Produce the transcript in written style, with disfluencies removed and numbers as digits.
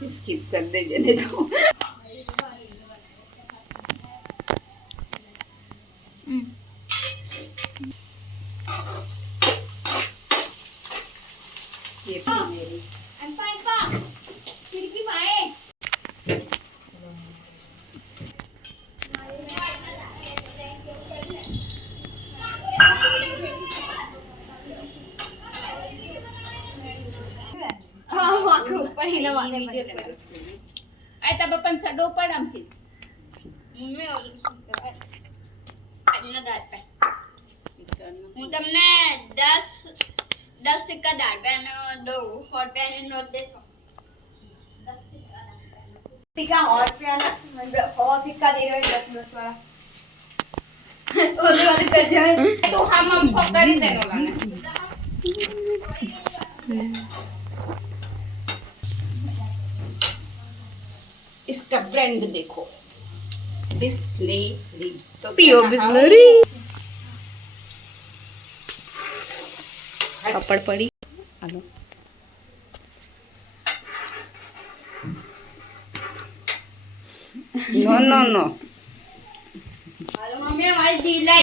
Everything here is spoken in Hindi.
स्किप कर दे जने तो ये मेरी खिड़की पाए हाँ वाक ऊपर ही ना वाले आई तब अपन सडो पर आमची मैं और આજના દાળ પે હું તમને 10 સિક્કા દાળ પે અને દઉં હોટ પે અને નોટ દેશો 10 સિક્કા દાળ પે સિક્કા હોટ પે અને 100 સિક્કા દે રહ્યો 10 વાળા ઓલે વાले कर जाए तो हम पकड़ देनो लाने इसका ब्रांड देखो बिस्लेरी तो पियो बिस्लेरी कपड़ पड़ी hello no no no hello mummy हमारी ढीला